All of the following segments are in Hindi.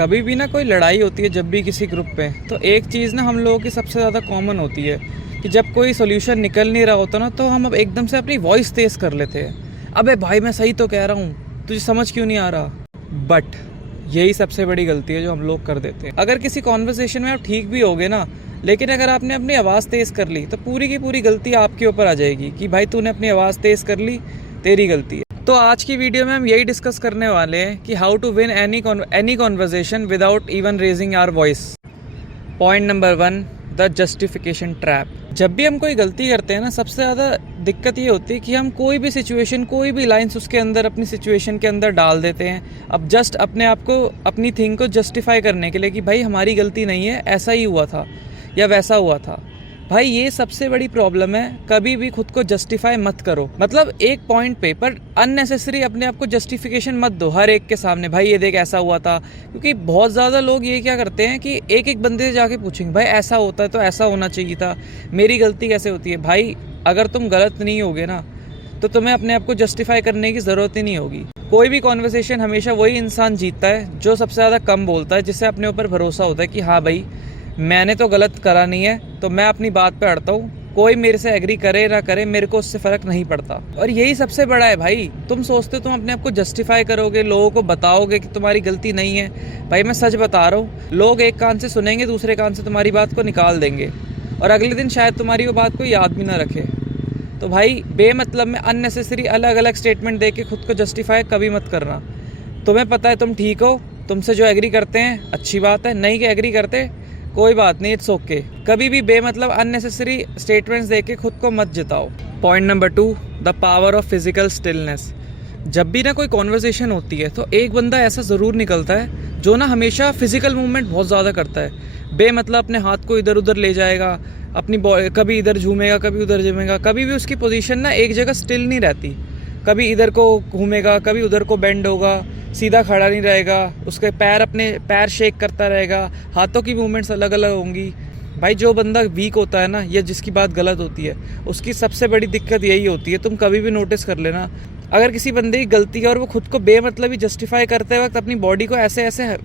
कभी भी ना कोई लड़ाई होती है जब भी किसी ग्रुप पे, तो एक चीज़ ना हम लोगों की सबसे ज़्यादा कॉमन होती है कि जब कोई सोल्यूशन निकल नहीं रहा होता ना, तो हम अब एकदम से अपनी वॉइस तेज़ कर लेते हैं। अबे भाई मैं सही तो कह रहा हूँ, तुझे समझ क्यों नहीं आ रहा। बट यही सबसे बड़ी गलती है जो हम लोग कर देते हैं। अगर किसी कॉन्वर्सेशन में आप ठीक भी होगे ना, लेकिन अगर आपने अपनी आवाज़ तेज़ कर ली तो पूरी की पूरी गलती आपके ऊपर आ जाएगी कि भाई तूने अपनी आवाज़ तेज़ कर ली, तेरी गलती है। तो आज की वीडियो में हम यही डिस्कस करने वाले हैं कि how to win any conversation without even raising our voice. Point number 1, the justification trap. जब भी हम कोई गलती करते हैं ना, सबसे ज़्यादा दिक्कत ये होती है कि हम कोई भी सिचुएशन, कोई भी लाइंस उसके अंदर, अपनी सिचुएशन के अंदर डाल देते हैं। अब जस्ट अपने आप को, अपनी थिंग को जस्टिफाई करने के लिए कि भाई हमारी गलती नहीं है, ऐसा ही हुआ था या वैसा हुआ था। भाई ये सबसे बड़ी प्रॉब्लम है। कभी भी खुद को जस्टिफाई मत करो, मतलब एक पॉइंट पे, पर अननेसेसरी अपने आप को जस्टिफिकेशन मत दो हर एक के सामने। भाई ये देख ऐसा हुआ था, क्योंकि बहुत ज़्यादा लोग ये क्या करते हैं कि एक एक बंदे से जाके पूछेंगे भाई ऐसा होता है तो ऐसा होना चाहिए था, मेरी गलती कैसे होती है। भाई अगर तुम गलत नहीं होगे ना, तो तुम्हें अपने आप को जस्टिफाई करने की ज़रूरत ही नहीं होगी। कोई भी कॉन्वर्सेशन हमेशा वही इंसान जीतता है जो सबसे ज़्यादा कम बोलता है, जिससे अपने ऊपर भरोसा होता है कि हाँ भाई मैंने तो गलत करा नहीं है, तो मैं अपनी बात पे अड़ता हूँ। कोई मेरे से एग्री करे ना करे, मेरे को उससे फ़र्क नहीं पड़ता। और यही सबसे बड़ा है भाई। तुम सोचते हो तुम अपने आप को जस्टिफाई करोगे, लोगों को बताओगे कि तुम्हारी गलती नहीं है। भाई मैं सच बता रहा हूँ, लोग एक कान से सुनेंगे, दूसरे कान से तुम्हारी बात को निकाल देंगे, और अगले दिन शायद तुम्हारी वो बात को याद भी ना रखे। तो भाई बेमतलब में अननेसेसरी अलग अलग स्टेटमेंट दे के खुद को जस्टिफाई कभी मत करना। तुम्हें पता है तुम ठीक हो, तुमसे जो एग्री करते हैं अच्छी बात है, नहीं कि एग्री करते कोई बात नहीं, इट्स ओके। कभी भी बेमतलब अननेसेसरी स्टेटमेंट्स देके खुद को मत जिताओ। Point number 2, the power of physical stillness. जब भी ना कोई कॉन्वर्सेशन होती है तो एक बंदा ऐसा ज़रूर निकलता है जो ना हमेशा फिजिकल मूवमेंट बहुत ज़्यादा करता है। बेमतलब अपने हाथ को इधर उधर ले जाएगा, अपनी कभी इधर झूमेगा, कभी उधर झूमेगा। कभी भी उसकी पोजीशन ना एक जगह स्टिल नहीं रहती। कभी इधर को घूमेगा, कभी उधर को बेंड होगा, सीधा खड़ा नहीं रहेगा, उसके अपने पैर शेक करता रहेगा, हाथों की मूवमेंट्स अलग अलग होंगी। भाई जो बंदा वीक होता है ना, या जिसकी बात गलत होती है, उसकी सबसे बड़ी दिक्कत यही होती है। तुम कभी भी नोटिस कर लेना, अगर किसी बंदे की गलती है और वो खुद को बेमतलब ही जस्टिफाई करते वक्त अपनी बॉडी को ऐसे ऐसे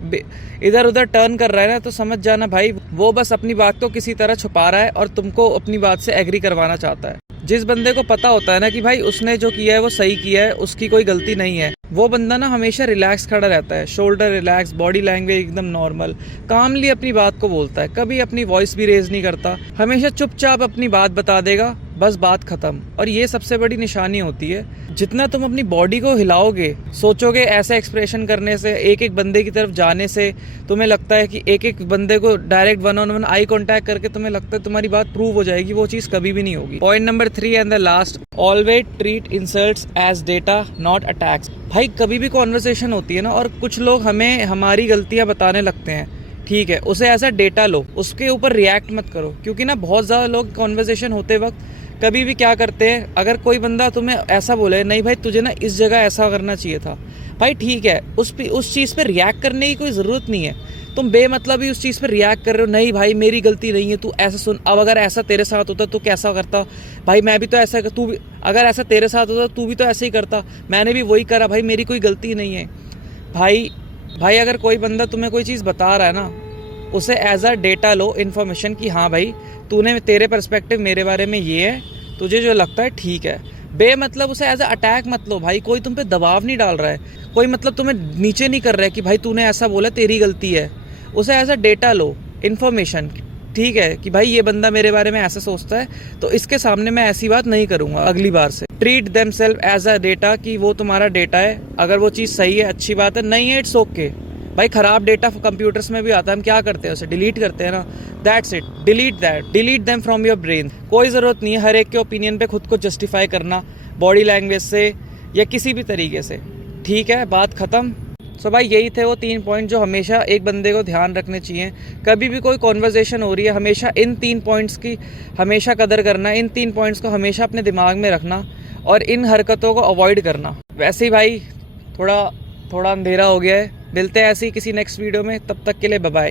इधर उधर टर्न कर रहा है ना, तो समझ जाना भाई वो बस अपनी बात को किसी तरह छुपा रहा है और तुमको अपनी बात से एग्री करवाना चाहता है। जिस बंदे को पता होता है ना कि भाई उसने जो किया है वो सही किया है, उसकी कोई गलती नहीं है, वो बंदा ना हमेशा रिलैक्स खड़ा रहता है, शोल्डर रिलैक्स, बॉडी लैंग्वेज एकदम नॉर्मल, कामली अपनी बात को बोलता है, कभी अपनी वॉइस भी रेज नहीं करता, हमेशा चुपचाप अपनी बात बता देगा, बस बात खत्म। और ये सबसे बड़ी निशानी होती है। जितना तुम अपनी बॉडी को हिलाओगे, सोचोगे, ऐसा एक्सप्रेशन करने से, एक एक बंदे की तरफ जाने से, तुम्हें लगता है कि एक एक बंदे को डायरेक्ट 1-on-1 आई कॉन्टैक्ट करके तुम्हें लगता है तुम्हारी बात प्रूव हो जाएगी, वो चीज़ कभी भी नहीं होगी। Point number 3 and the last, always treat insults as data not attacks. भाई कभी भी कॉन्वर्सेशन होती है ना, और कुछ लोग हमें हमारी गलतियाँ बताने लगते हैं, ठीक है, उसे ऐसा डेटा लो, उसके ऊपर रिएक्ट मत करो। क्योंकि ना बहुत ज़्यादा लोग कॉन्वर्सेशन होते वक्त कभी भी क्या करते हैं, अगर कोई बंदा तुम्हें ऐसा बोले नहीं भाई तुझे ना इस जगह ऐसा करना चाहिए था, भाई ठीक है, उस चीज़ पे रिएक्ट करने की कोई ज़रूरत नहीं है। तुम बेमतलब ही उस चीज़ पे रिएक्ट कर रहे हो, नहीं भाई मेरी गलती नहीं है, तू ऐसा सुन, अब अगर ऐसा तेरे साथ होता तो कैसा करता, भाई मैं भी तो ऐसा, तू भी अगर ऐसा तेरे साथ होता तू भी तो ऐसे ही करता, मैंने भी वही करा, भाई मेरी कोई गलती नहीं है। भाई अगर कोई बंदा तुम्हें कोई चीज़ बता रहा है ना, उसे एज अ डेटा लो, इन्फॉर्मेशन की हाँ भाई तूने, तेरे पर्सपेक्टिव मेरे बारे में ये है, तुझे जो लगता है ठीक है। बेमतलब उसे एज अ अटैक मत लो। भाई कोई तुम पे दबाव नहीं डाल रहा है, कोई मतलब तुम्हें नीचे नहीं कर रहा है कि भाई तूने ऐसा बोला तेरी गलती है। उसे एज अ डेटा लो, इन्फॉर्मेशन, ठीक है, कि भाई ये बंदा मेरे बारे में ऐसा सोचता है, तो इसके सामने मैं ऐसी बात नहीं करूंगा अगली बार से। Treat themselves as a data, कि वो तुम्हारा डेटा है, अगर वो चीज़ सही है अच्छी बात है, नहीं है इट्स ओके। भाई खराब डेटा कंप्यूटर्स में भी आता है, हम क्या करते हैं उसे डिलीट करते हैं ना, that's it, delete them from your brain. कोई ज़रूरत नहीं है हर एक के ओपिनियन पे खुद को जस्टिफाई करना बॉडी लैंग्वेज से या किसी भी तरीके से, ठीक है, बात ख़त्म। सो भाई यही थे वो 3 पॉइंट जो हमेशा एक बंदे को ध्यान रखने चाहिए। कभी भी कोई कॉन्वर्सेशन हो रही है, हमेशा इन 3 पॉइंट्स की हमेशा कदर करना, इन 3 पॉइंट्स को हमेशा अपने दिमाग में रखना और इन हरकतों को अवॉइड करना। वैसे ही भाई थोड़ा अंधेरा हो गया है, मिलते हैं ऐसे ही किसी नेक्स्ट वीडियो में, तब तक के लिए बाय बाय।